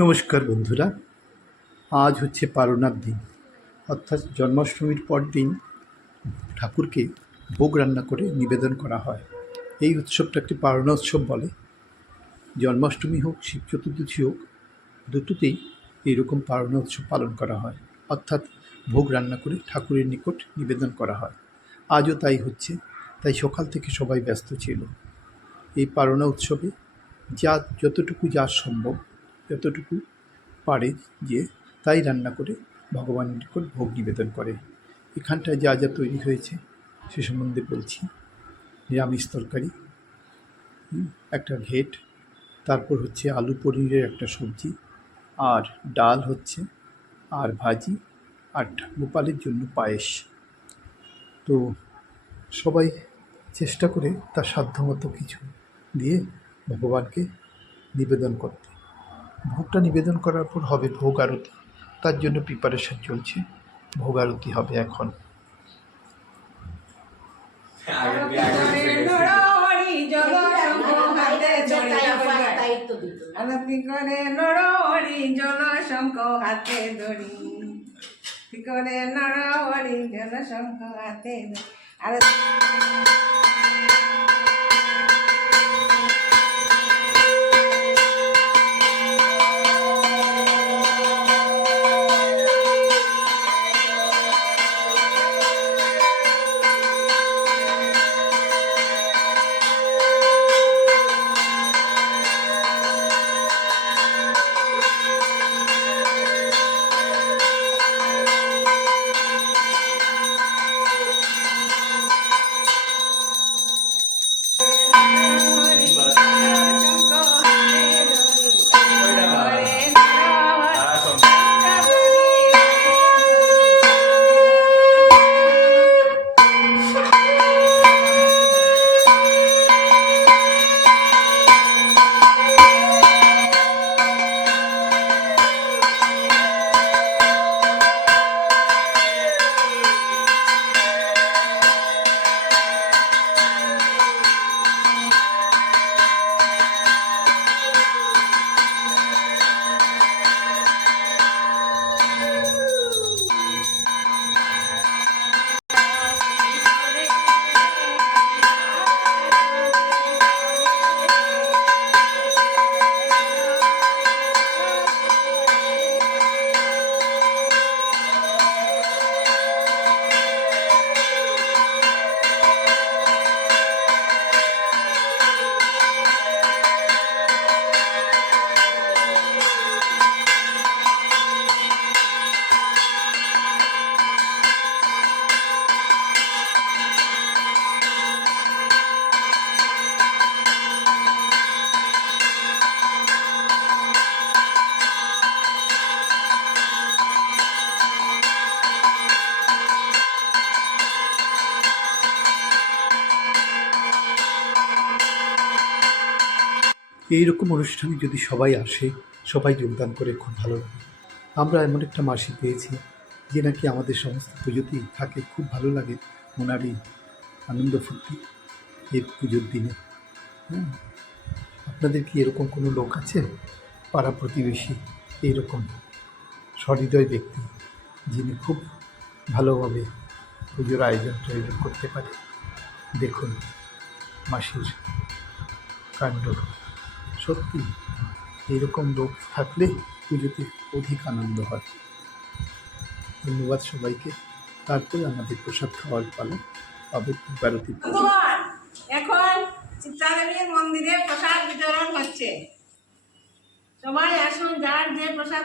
নমস্কার বন্ধুরা, আজ হচ্ছে পারণার দিন, অর্থাৎ জন্মাষ্টমীর পর দিন ঠাকুরকে ভোগ রান্না করে নিবেদন করা হয়। এই উৎসবটাকে পারণা উৎসব বলে। জন্মাষ্টমী হোক, শিব চতুর্দশী হোক, দুটোতেই এইরকম পারণা উৎসব পালন করা হয়, অর্থাৎ ভোগ রান্না করে ঠাকুরের নিকট নিবেদন করা হয়। আজও তাই হচ্ছে, তাই সকাল থেকে সবাই ব্যস্ত ছিল। এই পারণা উৎসবে যা যতটুকু যা সম্ভব যতটুকু পারে যে তাই রান্না করে ভগবানের নিকট ভোগ নিবেদন করে। এখানটায় যা যা তৈরি হয়েছে সে সম্বন্ধে বলছি। নিরামিষ তরকারি একটা ঘেট, তারপর হচ্ছে আলু পনিরের একটা সবজি, আর ডাল হচ্ছে, আর ভাজি, আর গোপালের জন্য পায়েস। তো সবাই চেষ্টা করে তার সাধ্যমতো কিছু দিয়ে ভগবানকে নিবেদন করতে। ভোগটা নিবেদন করার পর হবে ভোগ আরতি। তার জন্য প্রিপারেশন চলছে। ভোগ আরতি হবে এখন। আরতি এইরকম অনুষ্ঠানে যদি সবাই আসে, সবাই যোগদান করে, খুব ভালো লাগে আমরা এমন একটা মাসি পেয়েছি, যে নাকি আমাদের সমস্ত পুজোতেই থাকে, খুব ভালো লাগে ওনারই আনন্দ ফুর্তি এই পুজোর দিনে। হ্যাঁ? আপনাদের কি এরকম কোনো লোক আছে পাড়া প্রতিবেশী, এইরকম সহৃদয় ব্যক্তি, যিনি খুব ভালোভাবে পুজোর আয়োজন টায়োজন করতে পারে? দেখুন মাসির কাণ্ড। সত্যি এরকম লোক থাকলে পুজোতে অধিক আনন্দ হয়। ধন্যবাদ সবাইকে। তারপরে আমাদের প্রসাদ খাওয়ার পালে। পাবে বন্ধুগণ, এখন মন্দিরে প্রসাদ বিতরণ হচ্ছে। সবাই আসুন যার যে প্রসাদ